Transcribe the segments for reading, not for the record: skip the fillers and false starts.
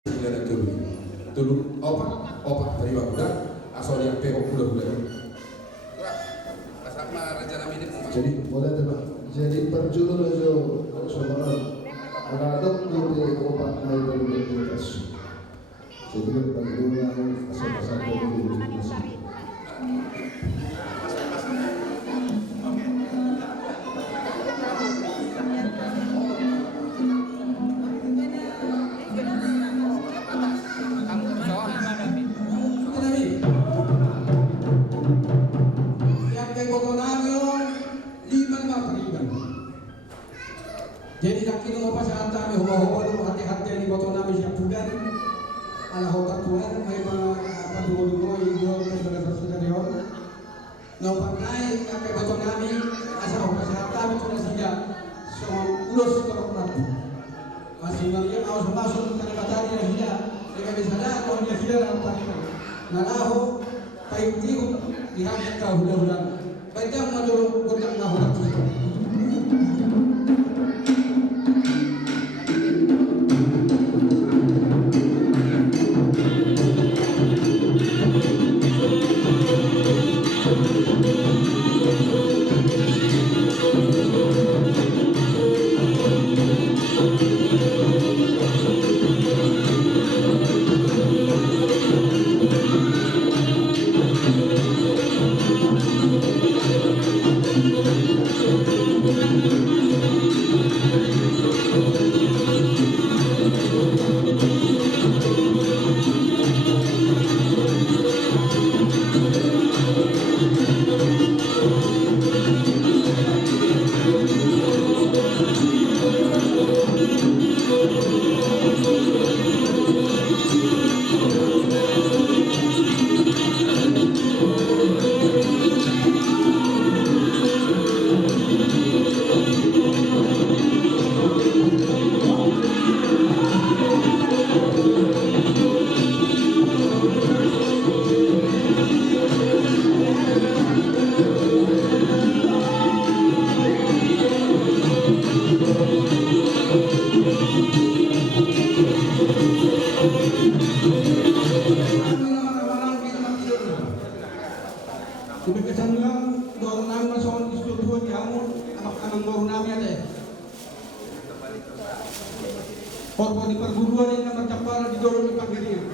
Dari dulu opak dari Bakuda asal yang pehok bulan-bulan. Jadi boleh tebak. Jadi perjuru lejo saudara aladok di opak naik dari komunitas. Jadi perjuru asal-asal dari komunitas. Jadi nakin mo pa sa ata may humahuwa ng hati-hati ni boto namin siya pugan. Ala hotak tuan may mga padungo-dungo yung mga sasudariyon. No pagkay kay boto namin asa ho pa sa ata ito na siya. So ulos torok natin. Masih Maria awas masuk ke batari na siya. Kaya bisala ko niya siya ang pagkain. Nalaho payutiw dihanggang ka hulang-hulang. Baitang maduro gudang na hulang. Korban di perguruan yang bercapar di dorong di panggilnya.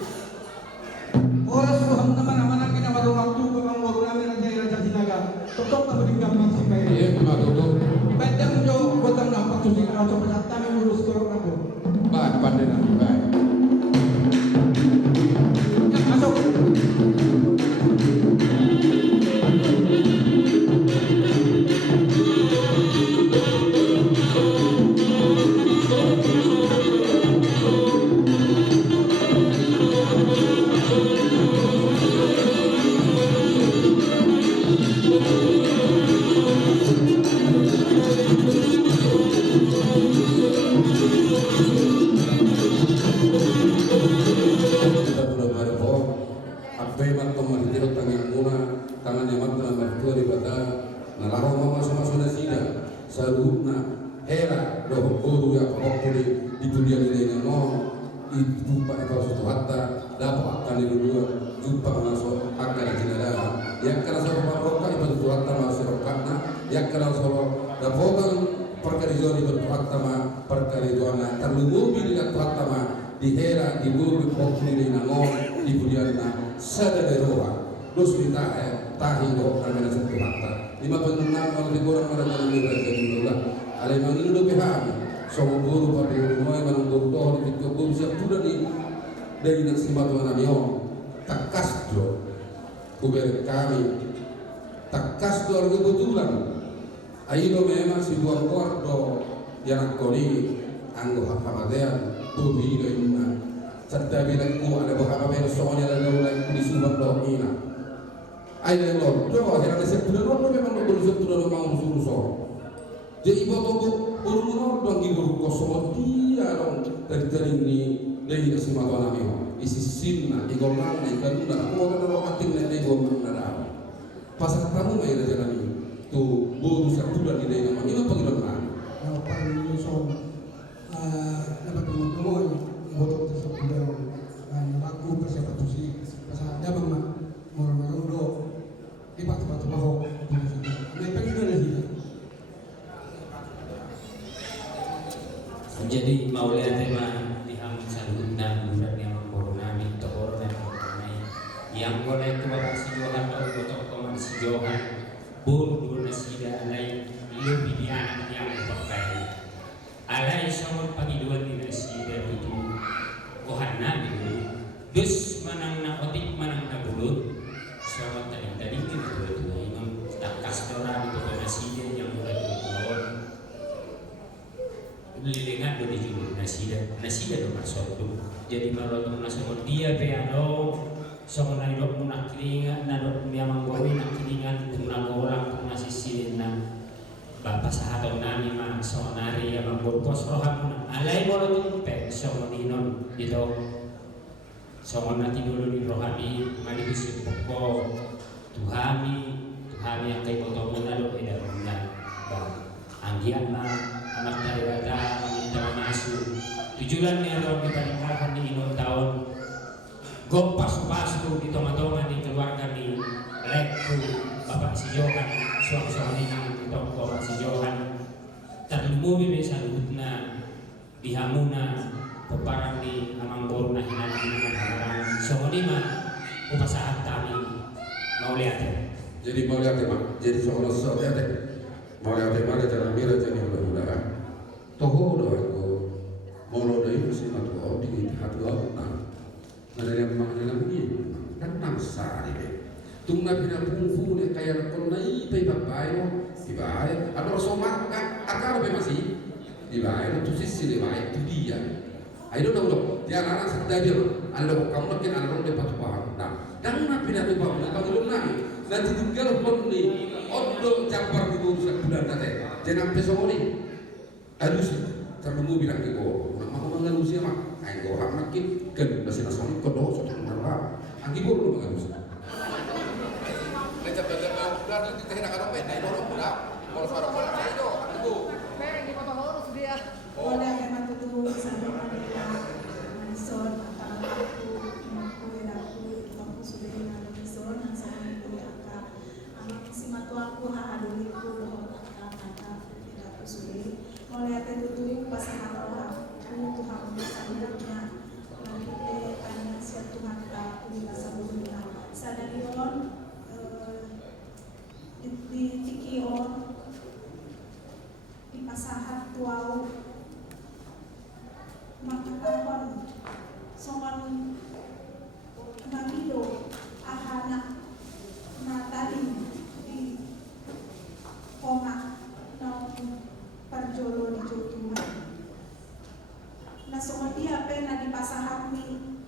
Orang suruh teman-teman kita baru waktu memang baru nami raja Sinaga. Tetap tak berikan masih kaya. Iya, betul. Padang jo kotang nampak tu sih kalau coba datang yang lulus dorong aku. Baik, pandai nanti baik. Masuk. Di hera di buru pokni di nangong di budiana sadade roha dos minta tahi do kamera satu hatta lima penenang kalau di kurang ada dalam diri jadilah ale mangin do behami so buru pada rumah manung doktor di kebun siap sudah di dari nak simat wana mio takas do kuber kami takas do kebetulan ayo memang si buang kordo yang koni anggo hakamadea tuhi do inna serta bilang ku ada bahasa yang soalnya ada mulai di subang do ina ai lo do yang ada sebulan lo memang lo sebulan lo mau suruh jadi ibu toko urun dong ibu kosong dia dong dari ini dari nasi makan kami isi sinna igorang ikan udah aku akan lo matiin nanti gua menara pasal kamu mai jalan ini tu buru sebulan di dalam ini apa gitu kan Paling so dapat mengumpulkan botok tersebut laku persiapan susi pasal ada bang orang do di batu baho naik pengen dari sini. Jadi mau lihat tema dihamun salunda budak yang corona ni corona yang boleh tu bapak si Johan atau bocok koman si Johan bur dulu nasida alai lebih dia yang pakai alai sama pagi dua di nasida itu Johan nabi dus manang na otik manang na bulut sama tadi itu imam tak kasdora itu nasida yang mulai turun lilingan do dijulur nasida do maksud jadi kalau tu nasod dia peano so na ilok mo nakilingan na do miyamang gawi nakilingan kung nagolang kung nasisilin na bapasahaton nami ma so nari amang burpos rohan mo na alay mo rin pe so ninon dito so na tinulo ni rohami manibisip ko tuhami ang kay boto mo na do edarong na anggian na anak daripada meminta masuk tujuan ni orang dipanikahan di inong tahun gok pasu-pasu di toma-toma di keluarga di lekku bapak si Johan suang-suang ini bapak si Johan terlumubi bisa lutna dihamuna peparang di amang boru na hinang so ini mah upasahan kami mau lihat ya Jadi mau lihat tema, jadi soal lihat deh. Mau lihat tema ada cara mira jadi mudah-mudahan. Toho doa aku mau lo dari musim atau di hati aku ada yang mengenal ini kan nangsa ini. Tunggu bina pungfu nih kayak konai pe babayo dibayar. Ada somak akar be masih dibayar itu sisi dibayar itu dia. Ayo dong dia larang sedang dia. Anda kamu makin anda dapat paham. Nah, dan nabi nabi paham. Nah, kalau nabi nanti tinggal pun ni odo campur di bawah bulan nanti. Jangan pesong ni. Harus terlalu bilang ke kau. Nak mahu mengalusi mak. Ayo kau makin kan masih nasoni kodoh sudah marah. Anggi baru mengalusi. Lecet bulan nanti kena kado pe. Naik baru bulan. Kalau suara bulan itu aku. Di kota harus dia. Oleh memang tutu sama Manison aku sudah Manison yang sama itu angka anak si matu aku haduliku kata tidak aku sudah oleh tutu pasangan aku Tuhan bersambutnya nanti tanya siapa Tuhan aku bersambutnya sadarion di tikion di pasahat tuau makakapon soman magido ahana matalim di koma ng parjolo di Jotuman na soman dia pena di pasahat ni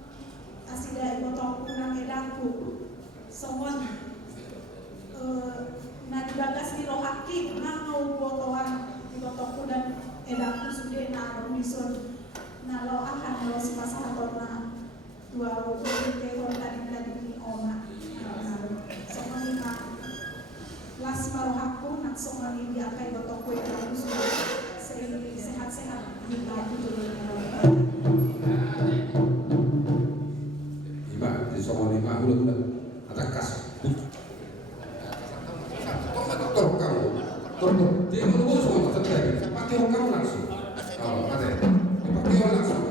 asida ibotong unang edaku soman na dibagas ni rohaki na ngaubotoan ibotong unang edaku sudah na romison na lo akan lo si pasahaton na dua teon tadi ni oma soalnya na las marohaku nak soalnya dia kay botok ko yang sehat-sehat kita itu Iba di soal lima udah atakas. Tor kamu, tor dia menunggu semua terjadi. Pakai kamu langsung. Kalau ada. Pakai langsung.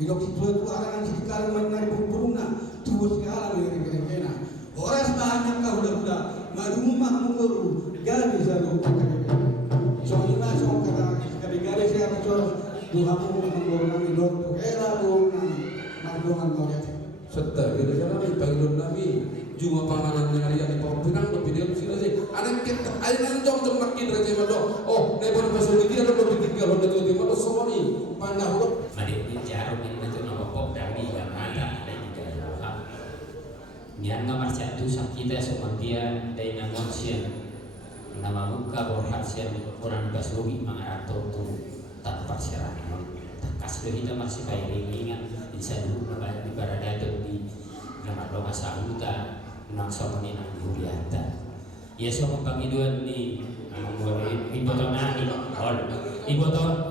Idok itu arangan si kalang may nari purpuruna Serta kita jalan Panginoon namin Juma panganan yang hari yang pinang do video sila sih anak kita ayo jom makin raja mado oh nebor pasal dia lo tinggal lo tuh mado semua nih pandang lo Mari bicara ini tu nama pop dami yang ada juga roha. Nian ngamar satu sakita semua dia dari nama sian nama muka borhat sian orang basugi mangarato tu tanpa siaran. Kasih kita masih baik ringan di sana di barada di nama doa sahuta nang somoni nang duriata. Ya so pangiduan ni ibotonani ol iboton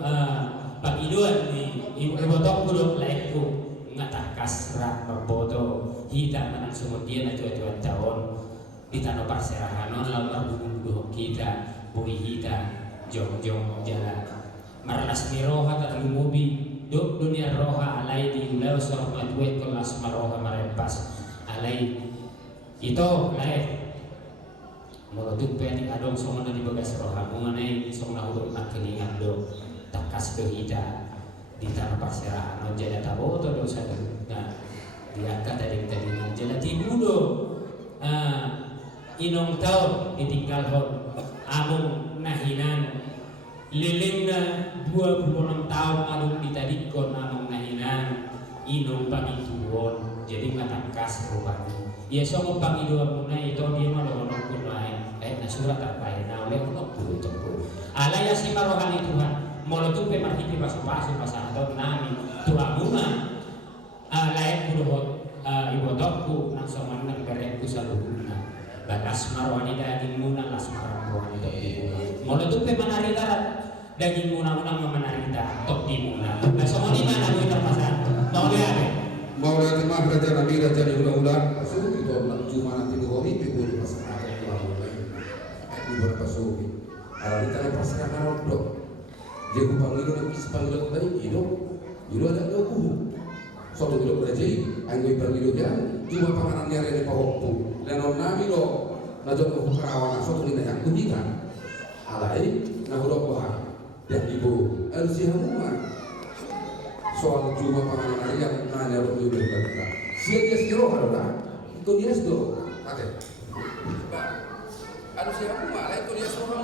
pangiduan ni iboton kulo laiku ngata kasra berbodo hita manang sumodian atu tahun di tanah parserahanon lalu berbunduh kita bui hita jong jalan marlas miroha tak lumubi duk dunia roha alai di ulau sormat wet kelas maroha marepas alai itu lai molotuk peni adong songon di bagas roha mengenai songon uduk makelingan do takas kehida di tanah parserahan jada taboto dosa nah diangkat dari jada tibudo inong tau ditinggal hon amung nahinan lilingna 26 tahun alung ditadikon amung nahinan inong pangituon jadi matakas rupanya ya songo pangiduan muna itu dia mah dono kunai na surat apa na oleh ono kudu tunggu alaya si marohani Tuhan molotup pe marhipi pasu-pasu pasahaton nami tuamuna layak kudu ibodokku nang somanang berekku saluhuna batas marwani daging muna las marwani daging muna molotup pe manari darat daging muna-muna memenari darat tok di muna nah somoni mana lu terpasan mau lihat mau lihat mah raja nabi raja di ulang-ulang pasuki itu orang cuma nanti dihori pekul pasangan orang lain di luar pasuki ala di tanah pasangan rodok dia ku panggil nak kis panggil tadi itu ada doku suatu dulu raja angin panggil dia cuma panganan nyari di pahokku dan orang nabi lo najok ke kerawana suatu ini yang kunjungan alai nah rodok wah dan ibu elsihamuma soal cuma panganan yang nanya lo dulu kita siapa siro ada itu dia sudah ada ada siapa malah itu dia seorang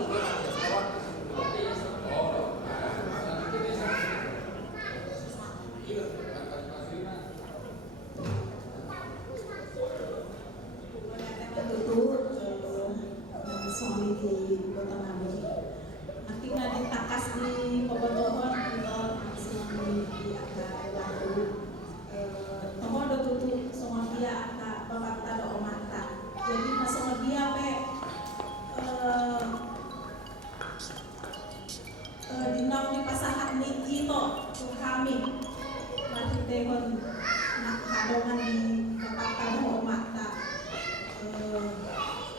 suami di kota Nabi nanti nggak ditakas di pembentukan suami di agak lalu tomo do tutu sama dia agak bapak tado mata jadi masuk dia pe dinau di pasangan ni itu kami masih tekon nak kadongan di bapak tado mata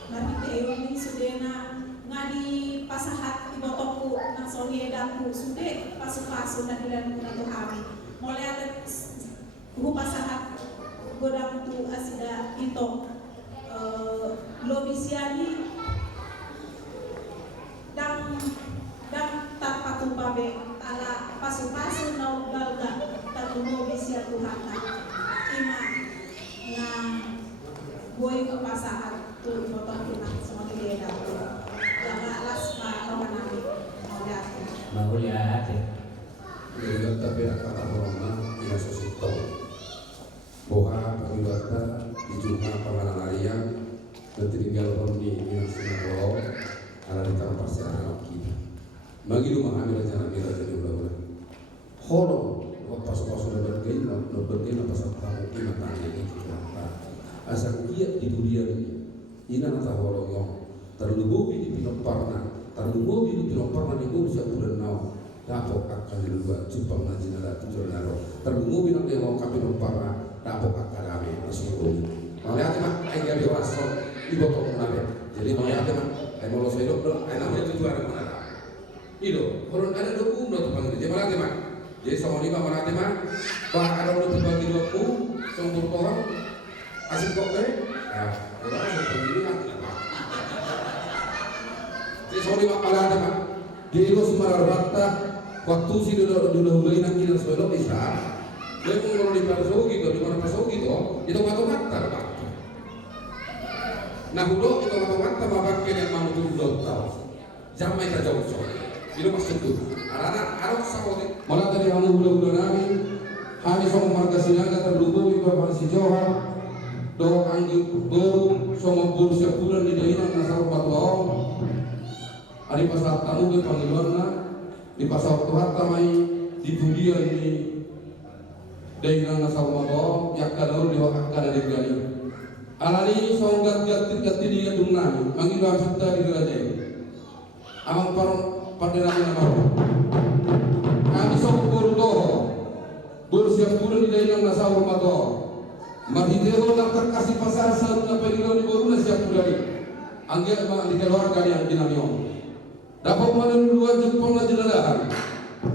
nanti teyon ni sudena ngadi pasahat ibotokku nang songi edaku sude pasu-pasu na dilan kuna to kami mulai ada hu pasahat godang tu asida ito lobisiani dang tanpa tumpabe ala pasu-pasu na balga tatu lobisia Tuhan ima na boy ke pasahat tu ibotokku nang songi edaku jangan alas rohan nabi mau lihat ya tapi kata orang tidak sesuatu boha pengibatan di jumlah panganan harian dan tinggal di yang sinagog ala di tanah parserahan kita bagi rumah kami raja jadi ulah-ulah horor pas-pas sudah bergena pasal tamu kita tanya itu kenapa asal dia di dunia ini nata horor yang terlubuhi di Pilomparna nego bisa bulan nau dapok akan di luar Jepang nanti nada tujuan naro terlubuhi nak dia mau kami Pilomparna dapok akan kami masih boleh melihat mak ayah dia wasol di botol mana jadi melihat mak ayah mau loso hidup namanya tujuan mana itu orang ada doku tuh panggil dia melihat mak jadi sama lima melihat mak bah ada udah terbagi doku sumber pohon asik kopi ya orang seperti ini sorry mak pala ada mak dia itu semarah rata waktu si dulu hulai nak kira sebelum Islam Memang kalau di Parso gitu, di mana Parso gitu, itu mata-mata Pak. Nah udah itu mata-mata mabakke yang mau tuh tahu. Jamai kita jauh-jauh. Itu maksud itu. Anak harus sama. Malah dari kamu udah nami, hari sama marga sinaga terlubung itu apa si Joha. Do anjing baru sama buru siap bulan di daerah nasar patwao. Hari pasal tamu ke panggilanna di pasal Tuhan tamai di dunia ini daerah nasar patwao yang kalau di waktu ada di gali. Alani songgat gat dia dunami mangilu kita di gali. Amang pada nama kami sok buru do buru siap bulan di daerah nasar patwao. Mahidero nak terkasih pasar selalu nak pergi di baru nasihat budaya. Anggap mak di keluarga yang dinamio. Dapat mana dua jepang na jeladahan.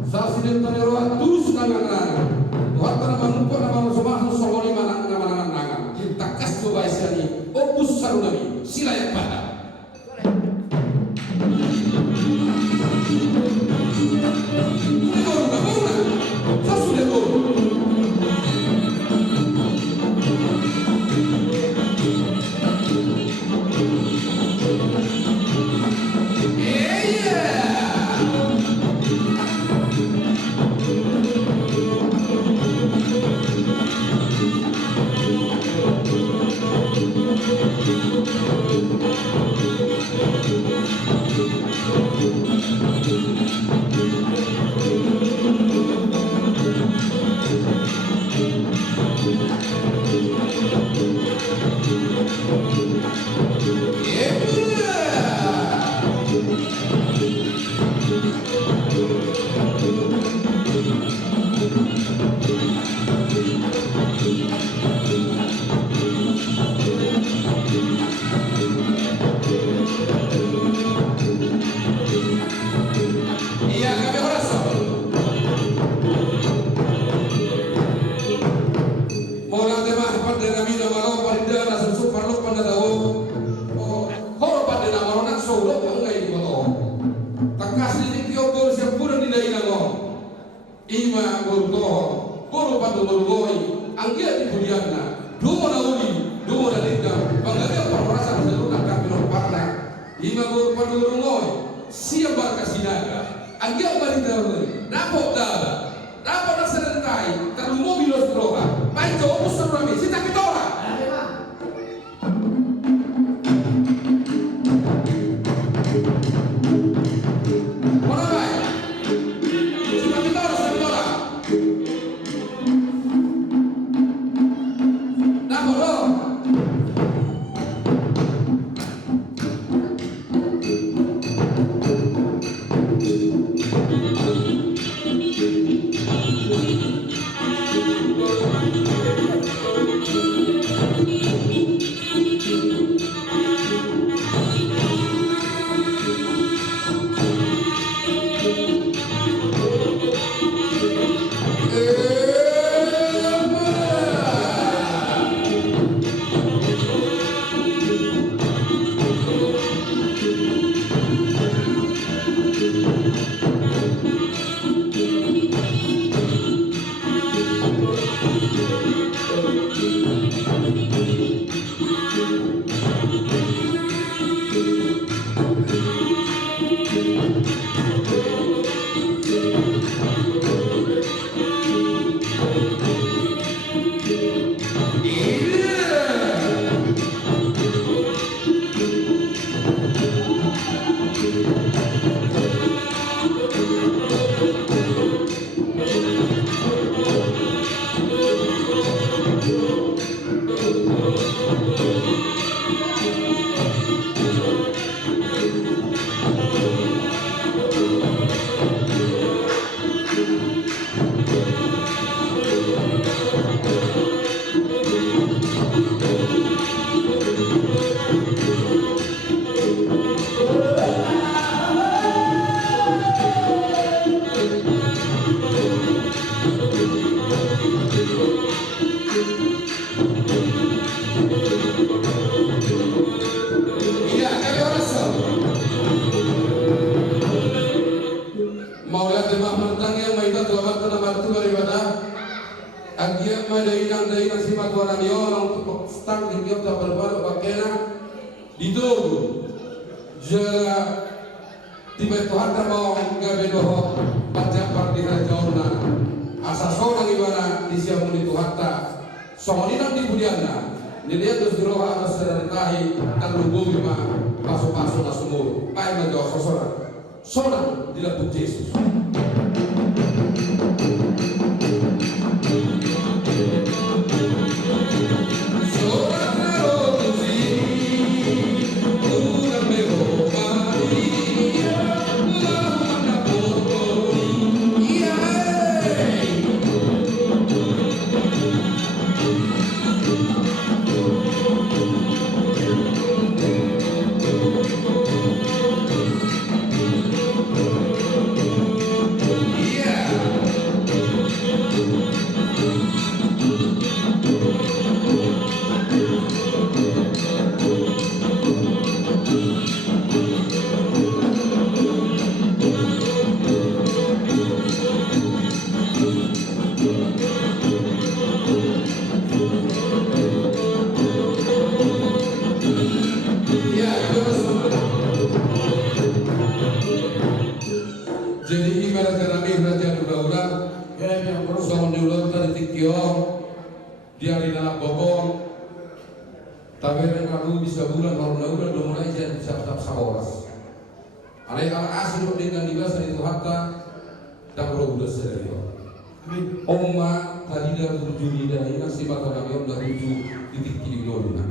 Saat sini taneroa terus nangan. Tuhan tanah manusia nama semua songoli mana nama nangan. Tak kas coba isiani. Opus sarunami sila yang pada. Baru na. Sasudah baru. Ima gurto, guru padu gurgoi, anggia di budiana, dua nauli, dua dalika, bangga perasaan seluruh kami parna. Ima guru padu gurgoi, siap berkasinaga, anggia balik dalam, dapat rasa rentai, terlalu mobil ostroha, baik jauh besar kami, kita orang. stang di kita berbalik bakena ditugu jala tiba Tuhan tak mau gabe doho baca pardihan jauhna asa seorang ibana di siang muni Tuhan tak songoninang di budiana nilihat dos roha atas sedentahi dan lugu bima pasu-pasu na sumur baik menjawab sosora sona dilaput Yesus jadi ibarat kami raja udah soal diulang dari tikio dia di dalam bobong tapi kamu bisa bulan baru udah mulai jadi tetap saboras alai al asir dengan dibahas itu hatta tak perlu udah serius Oma tadi dah tujuh lidah ini nasi mata kami udah tujuh titik kiri dona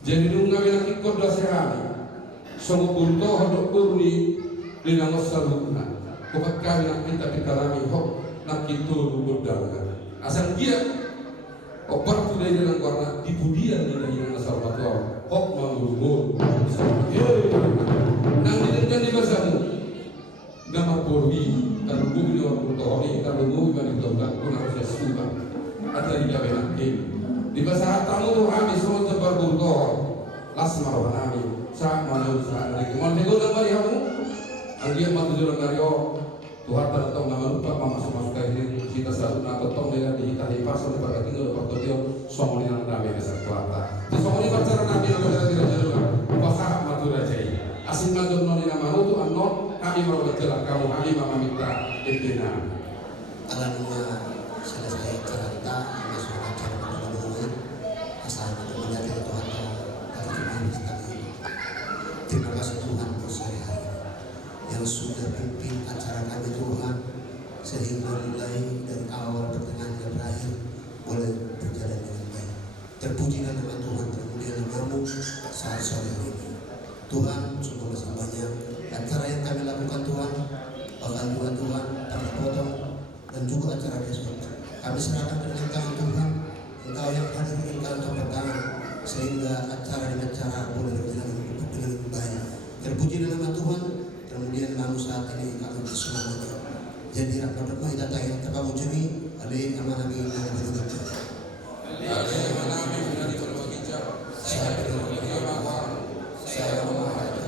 jadi nung kami nak ikut dah sehari semua burto hodok kurni dengan masalahnya kepada kami nak minta kami hok nak itu budal asal dia obat tu dari dalam warna dipudian di dalam asal batu hok mangurur nang dengan di bahasamu nama porbi kalau bumi orang bertohoni kalau bumi bani toga pun harus suka atau di kabelan di bahasa tamu kami semua tempat bertoh lasmar kami saat mana saat lagi mau nego dan mari kamu dia mau tujuan kario Tuhan tak tahu nama lupa masuk ini kita selalu nak tong dengan dihita hipas oleh para tinggal waktu dia somoni nang nabi dasar kuata di somoni pacaran nabi negara tidak jalan bahasa matura jai asin matur noni nama itu anon kami mau berjalan kamu kami mau minta ibna alamnya selesai cerita masuk acara penuh asal menyadari Tuhan dari kami terima kasih Tuhan untuk sore hari yang sudah pimpin acara kami Tuhan sehingga mulai dari awal pertengahan dan berakhir boleh berjalan dengan baik. Terpujilah nama Tuhan, terpujilah namamu saat sore hari ini. Tuhan sungguh masih banyak acara yang kami lakukan Tuhan, bahkan juga Tuhan kami potong dan juga acara besok. Kami serahkan dengan tangan Tuhan, Engkau yang hadir Engkau yang bertangan sehingga acara dengan cara boleh berjalan dengan baik. Terpujilah nama Tuhan. Kemudian lalu saat ini kami bersemangat. Jadi rapat bermain data yang terbangun jemi ada amanami yang berbeda. ada amanami yang berbagi jauh saya berdoa bahwa saya memahami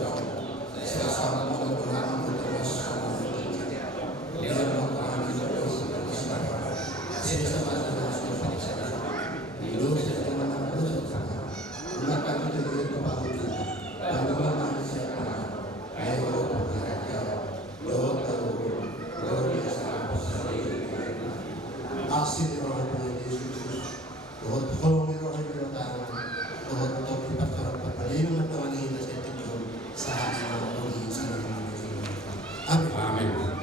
saya sama Tuhan terus dia memahami terus saya sama Tuhan hidup saya mana terus maka kita juga kepala bahwa siapa ayo Asin roh Yesus, Tuhan tolong roh yang datang, Tuhan untuk dipatkan paling menemani kita setiap saat melalui sana. Amin. amin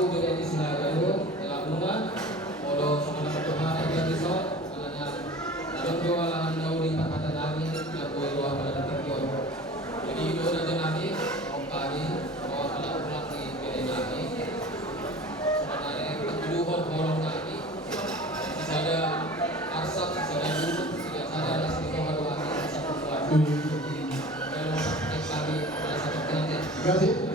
tahu dari sinaga itu dalam bunga kalau sama Tuhan yang bisa karena dalam jualan daun di kata lagi yang boleh luar pada titik jadi itu ada lagi kali kalau kalau ulang di beda lagi sebenarnya kedua orang lagi bisa ada asap bisa ada dulu tidak ada nasi baru lagi satu lagi kalau pakai kali ada satu kali Ganti.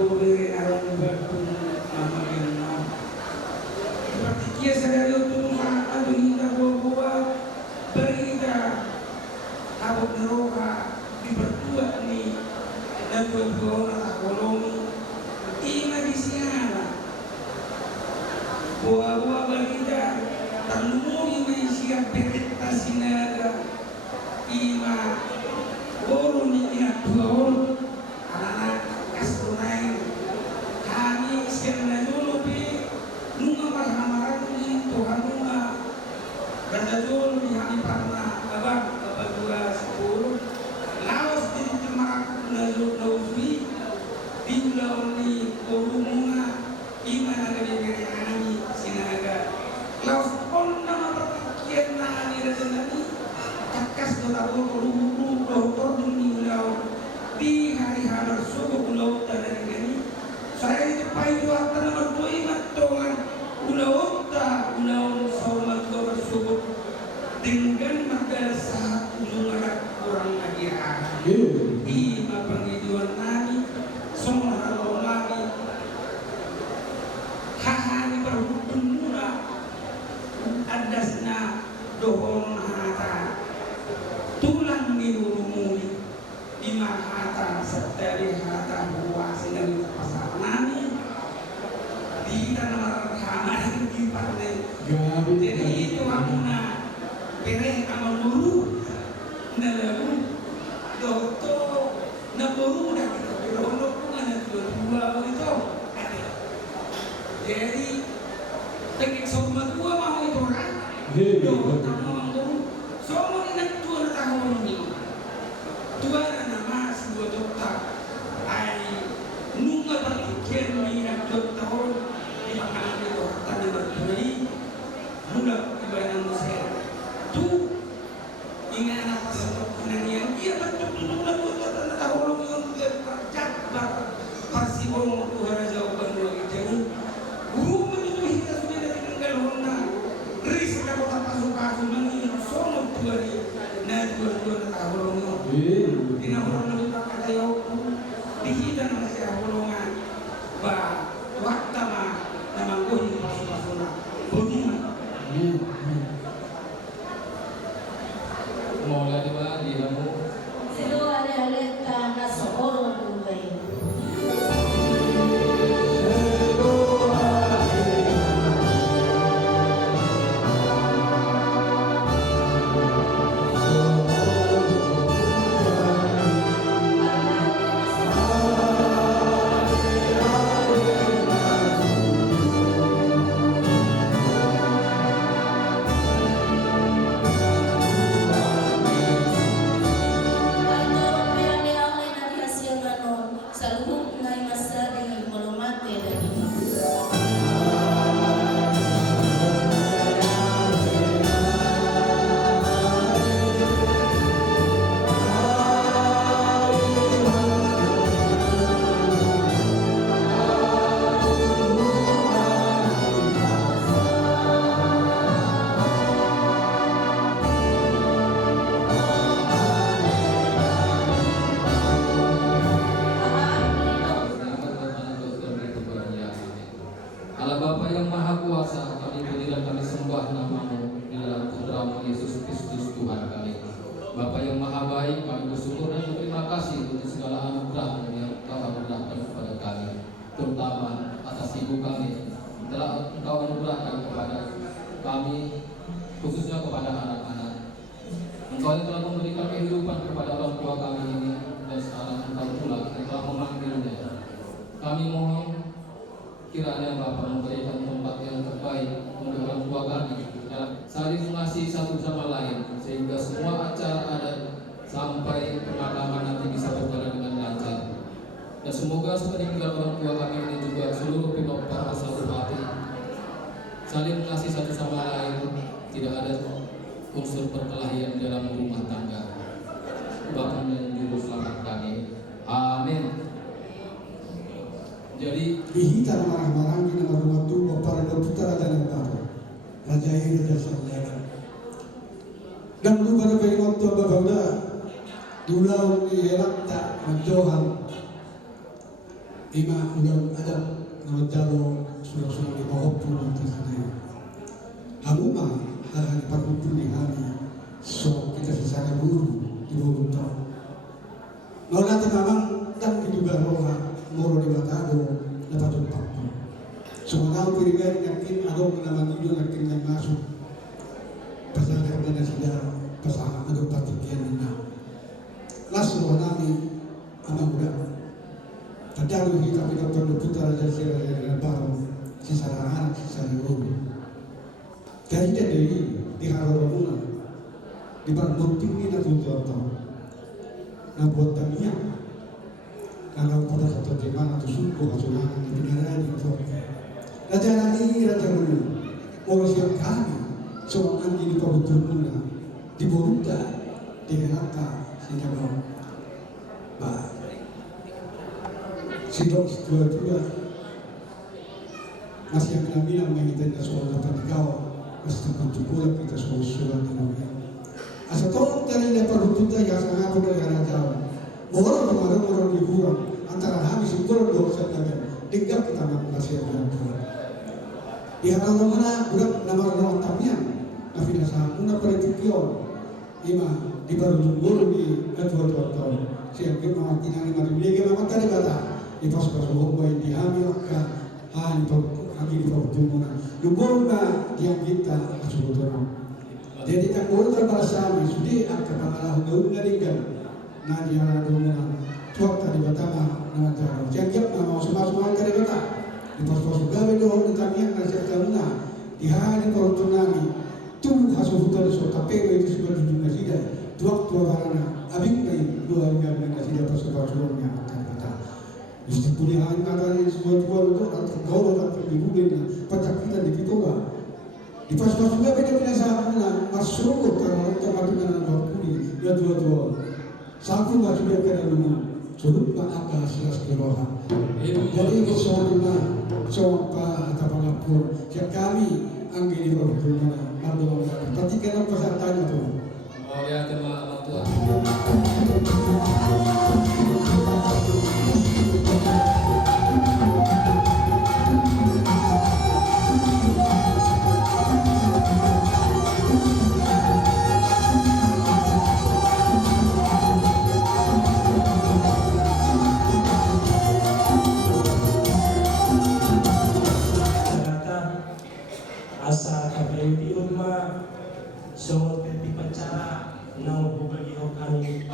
boleh alam berpun nama yang Berarti sadari untuk ada hingga buat berita abot neroka di berdua ni dan berbona koloni ina di siana buah berita tanumuri may siya perita sinaga ima boro ni inatuon anak kastunay kami siya na lulupi nunga marhamaran ni Tuhan nunga gandadol ni hani parna abang abadua 10 laos di timarak na lulupi binglaw ni Kurunga ima na gani anami sinaga laos on na mapapakyan na ni Rajanani kakas do tabo Kurungu doktor di ulau di hari-hari subuh ulau dari ini saya itu pai dua tanah berdua imat tongan ulau sama dua subuh dengan magala saat ulungan kurang lagi ima panggiduan nani semua halo lagi hahani berhubung mula adasna dohon hata tulang minumuni di mahata setari hata buah sinari pasal nani di tanah kamar di partai jadi itu amuna pereh amal buru nalalu doktor naburu dah kita berondok dengan dua itu ada jadi teknik sobat gua mau itu kan doktor mau semua ini tuan tahun ini tuan nama sebuah dokter ai nunga berpikir minat tahun di makanan itu tanda berdiri mudah ibadah muslim tu ingat apa sebab yang dia betul tanda tahun yang kerja bersibuk Tuhan jawaban lagi jadi guru menuju kita sudah dari tinggal hona risiko kota pasukan mengingat semua tuari dan dua tahun di nama lebih pakai tayo di hidan masih holongan bah waktu nama kuih pasukan bagaimana Mulai di mana di kamu? Silo aleta na socorro tunay. Bapa yang maha baik, kami bersyukur dan berterima kasih untuk segala anugerah yang Engkau anugerahkan kepada kami, terutama atas ibu kami telah Engkau anugerahkan kepada kami, khususnya kepada anak-anak. Engkau yang telah memberikan kehidupan kepada orang tua kami ini, dan sekarang Engkau pula yang telah memanggilnya. Kami mohon kiranya Bapa memberikan tempat yang terbaik untuk orang tua kami, dan saling mengasihi satu sama lain, sehingga semua acara adat sampai pemakaman nanti bisa berjalan dengan lancar. Dan semoga sepeninggal orang tua kami ini juga seluruh pinopar satu hati, saling mengasihi satu sama lain, tidak ada unsur perkelahian dalam rumah tangga. Bapa dan Juru Selamat kami, amin. Jadi Ihita marah-marah di nama rumah tu para putra dan bapak Raja ini Raja Saudara. Dan lu pada beri waktu berbeda diulang di helakta menjohan ima ulang ada nama jalo sudah di bawah puluh tersebut. Hamuma hari parkumpul di hari so kita sesama guru di bawah tahun. Nolati memang dan juga roha moro di Batado dapat tempat. Semangat pribadi yakin ada nama hidup yakin yang masuk. Pasangan dengan sudah pasangan ada patikian ini. Lasu wanami anak muda. Tadaru kita perlu putar dari baru sisa anak sisa guru. Jadi di harorona di barang tinggi na tujuan na buat tamiya. Kalau pada satu di mana tu suku hasungan di negara itu. Raja Rani, Raja Rani, orang siap kami, seorang anjing di Pabuturuna, di Boruta, di Helata, Sinagaw. Ba, sidok dua-dua masih yang kami bilang mengitin na soal na ikaw mas tukutukulak kita sa usulan na namin. Asa tolong dari lepas rututa ya sa nga po na yana jawa. Mohon orang liburan antara kami siguro dosa namin. Digap kita makasih ang Tuhan. Di halaman mana budak nama orang tamiang na pinasa una peritikion ima di baru tunggul di kedua-dua tahun. Siang kita mga tinangi maribili mga matari bata ipasok mo mo di hamil ka han to kami di pagtungo na lubong na diang kita asubuton. Jadi tak boleh terbahasa sudi ang kapangalah daun na ringgan na diya daun na tuwag tadi batama na matara. Siang na mau semua kari bata ipasok gawe doon kami ang nasiya na dihan ko tunani tu asubuton so kapego itu sebagai dunia sida tuwag warana abing kay dua yang na sida pasok-pasok niya kata. Mesti kuliahan kata ini semua itu atau gaul atau dibuat na patakitan di Pitoga. Di pas-pas juga beda pinasa na masuk kalau tempat na bakuli ya dua-dua. Satu masuk dia kena rumah. Suruh pak aga silas keroha. Jadi kesoalnya coba atau pengapur. Jika kami anggini berhubungan malu tapi kena pesertanya tu. Oh ya terima Allah Tuhan. Asa kabel di rumah so pepi pacara nau bagi kami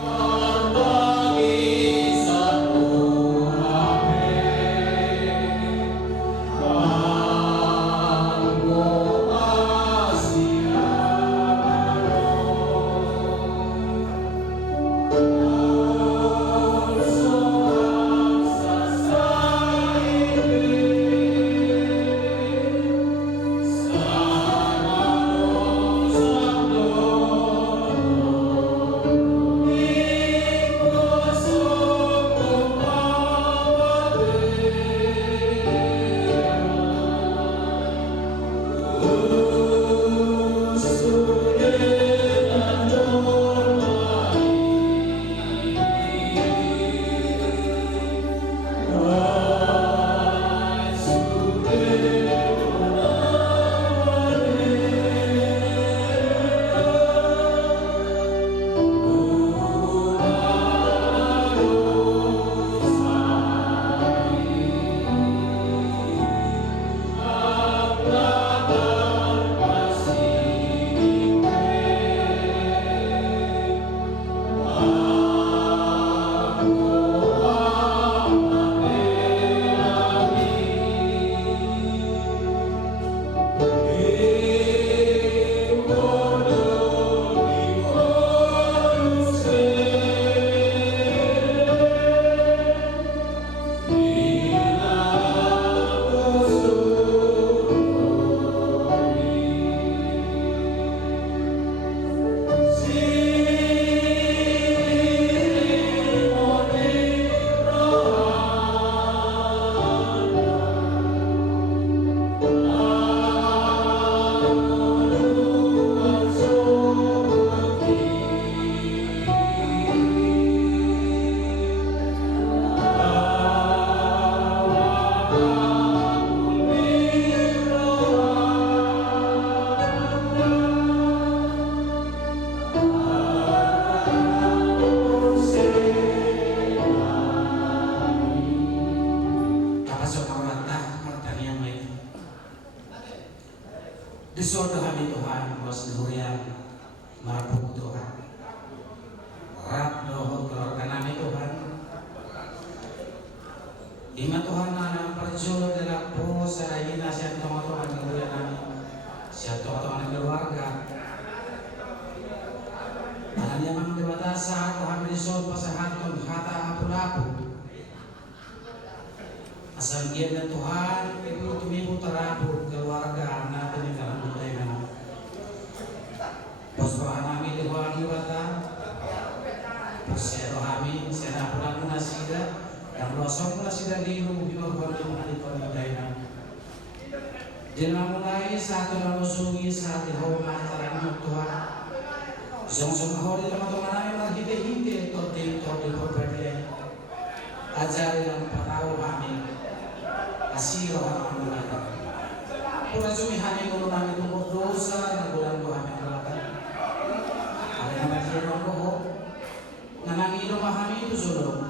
Disodohani Tuhan, bos durian, mabuk Tuhan. Rap dohot keluarga nami Tuhan. Ima Tuhan anak perjulo dalam pos sarayina siap teman-teman keluarga nami, siap teman-teman keluarga. Anak yang dibatasa Tuhan disod pasahatun hata apu-apu. Asal dia Tuhan ibu tumibu terabur keluarga anak ini dalam Pos rohani diwangi bata Sero kami, sera pulang muna sida, yang losong muna sida di rumah bimang di daerah. Jangan mulai satu namusungi saat dihormat karena Tuhan. Song-song hari teman-teman yang hite-hite tote berbeda. Ajari yang patau kami, asiro kami mengatakan. Pura cumi kami mengulangi tumbuh dosa dan bulan kami mengatakan. Ada yang berkira roh. Nanangi kami itu suruh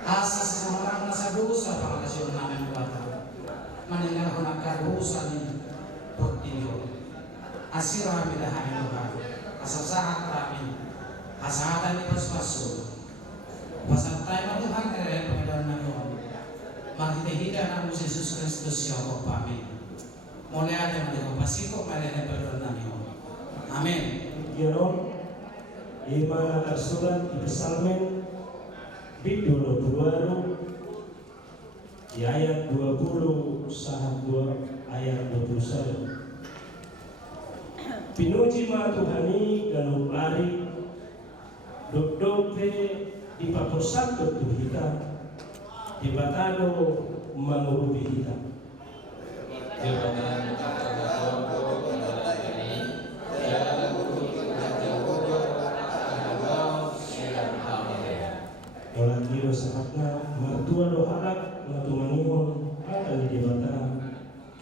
asas orang nasa dosa pangkasyon namin bata mendengar honakar dosa ni potino asira kami dahan doha asasahat kami asahatan ni paspaso pasantay matuhan kaya panginoon namin maghihigan ang Yesus Kristus siya ko kami muli atin mo pasiko malaya panginoon namin. Amen. Ima tersurat di Psalmen Bidul 2 di ayat 20 sahat 2 ayat 21. Pinuji ma Tuhani ganup lari dokdope di paposakto tuhita di batalo mangurupi hita. Walang Diyos sa hatna, martua do harap, matumangihon, akan di debata,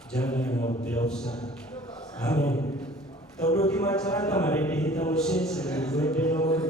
jangan magpiawsa. Amen. Todo di macarata, maridihita mo siya sa nagwede naman.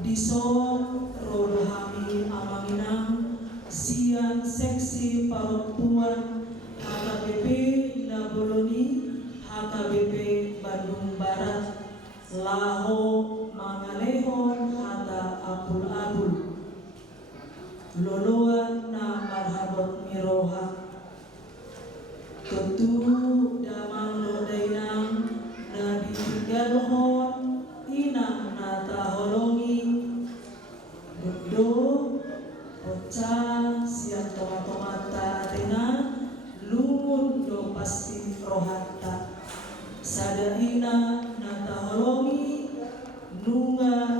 Dison rodohami amanginang siang seksi perempuan HKBP Naboloni HKBP Bandung Barat Laho Mangalehon Hata Abul-Abul Loloan na marhabot miroha tentu damang lodainang na ditinggalhon inang nataholongi do oca siang tomat-tomata atena lumun do pasti rohata sadaina nataholongi nunga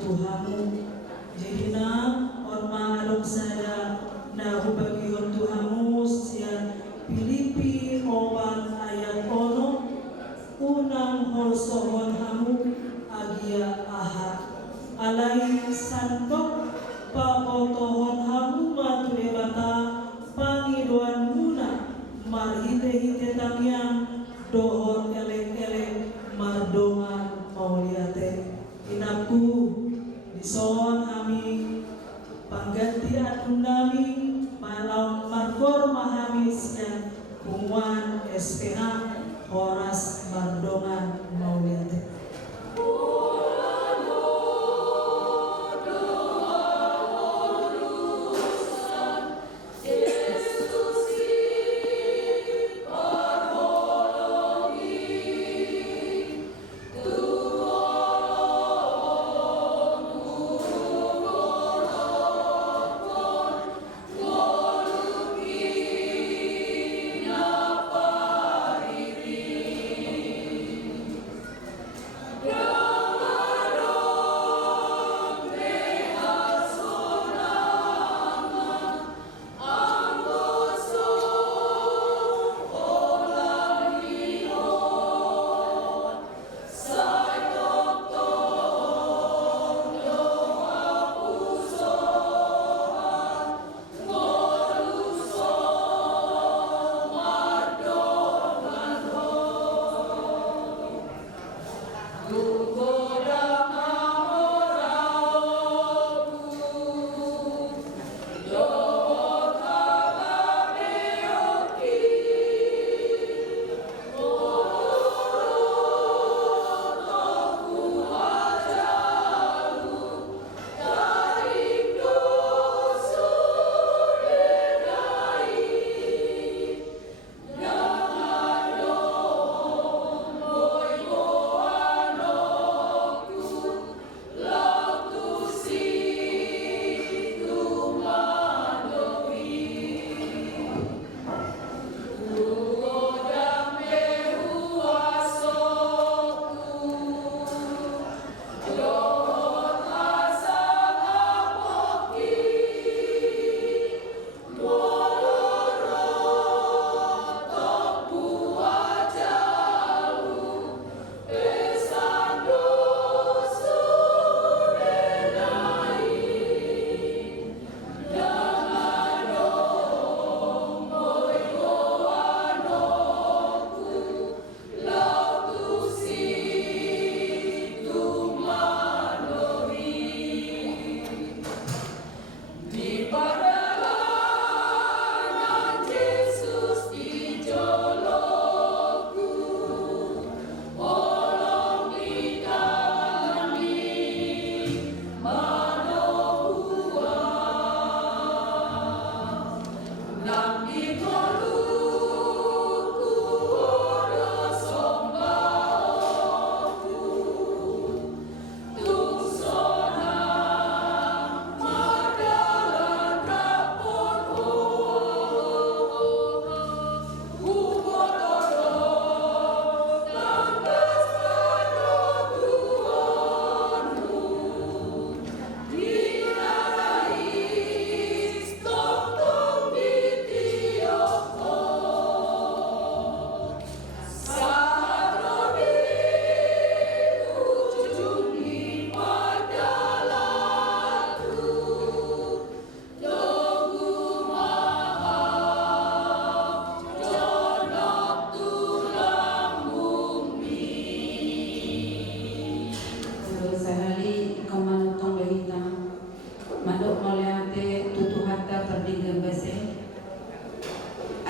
Tuhamu. Jadi na orma along saya na hubagion Tuhamu siya Filipi 4 ayat 1 unang horsohon hamu agia aha alay santok pamotohon hamu matulebata Panginoon muna marhite-hite tangyang dohon elek-elek mardongan mauliate inaku dison kami pangganti atun nami malam markor mahamis yang kumuan SPH Horas mardongan mauliate.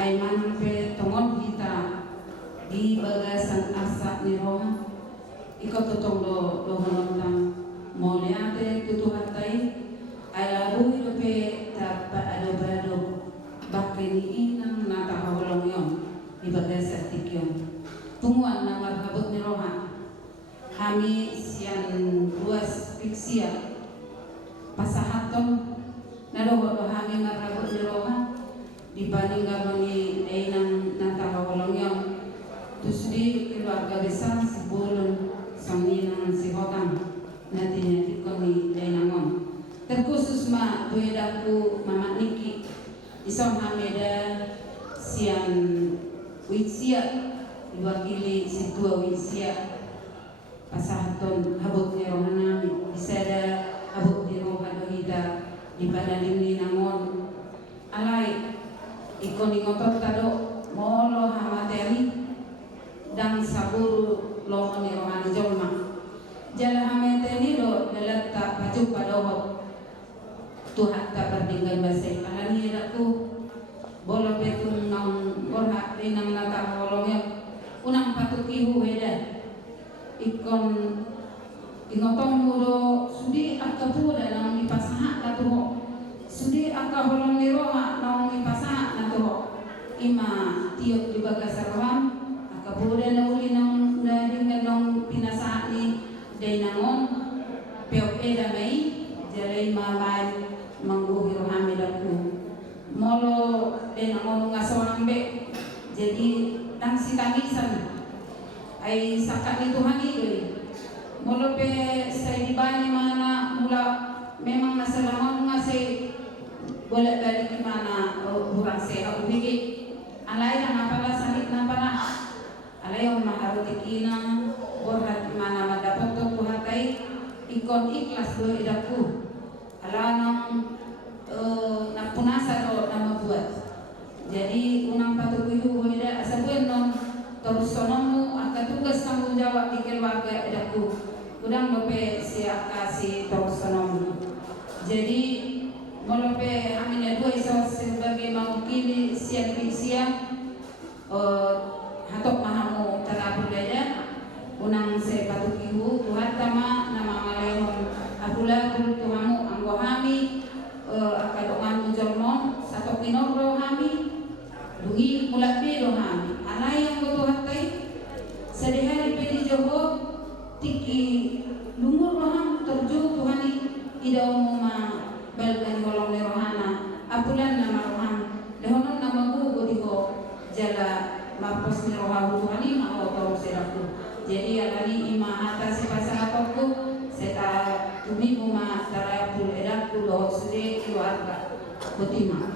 Aiman pe tongon kita di bagasan asa ni roha ikut totong do honontang moliate tutu hatai ala bui do pe tapa ado brado bakini inang nata hawalong yon di bagasan tikyon tumuan na marhabot ni roha kami sian luas fiksia pasahaton nadoho do kami marhabot ni roha dibanding kami ainang natahawalong yon terus di keluarga besar sebelum sanginang si hotang nantinya kami isong hameda sian witsia diwakili situa witsia pasahaton habut ni rohanami isada habut ni rohadohida di padaling ni namon alai ikon ngotot tado molo hamateri dan saburu lo ni rohani jolma jala hamateri do lelatta baju padohot Tuhan tak berdinggan basai alani aku bolo betung nang borha rinang nata bolongnya unang patut ihu weda ikon ingotong mudo sudi akapu dan nang dipasaha natuho sudi akaholong liroha nang dipasaha natuho ima tiok di bagasarwam akapu dan nauli nang dengan nang pinasaha ni dainangon peok eda mai jalai mamai mangguhi rohami daku molo dan ngomong ngasorang be jadi nang si tangisan ay sakat ni Tuhan itu molo pe saya dibani mana mula memang nasalamon ngasih boleh balik di mana kurang sehat bigi alai yang apalah sakit napana alai yang maharutikina borhat di mana madapat Tuhan kai ikon ikhlas do idaku alanang napunasa do nama buat jadi unang patukuyu weda asabuan non terus sonomu akan tugas tanggung jawab di keluarga edaku udang lope siap kasih terus sonomu jadi molope amina dua iso sebagai mawakili siap hatok mahamu terapur beda unang se patukuyu Tuhan tama nama malehon abula Tuhamu anggohami akadokan mujolmon satu kinoro hami dungi mulat bedo hami alai yang butuh hatai sedihari pedi jogo tiki lumur roham terju Tuhani ida umuma balkan golong rohana apulan nama roham dehonon nama gugu diko jala mapos ni rohahu Tuhani mau tau seraku jadi alani ima atas pasangapku seta tumi uma tarayapul edaku lo sede keluarga Kutima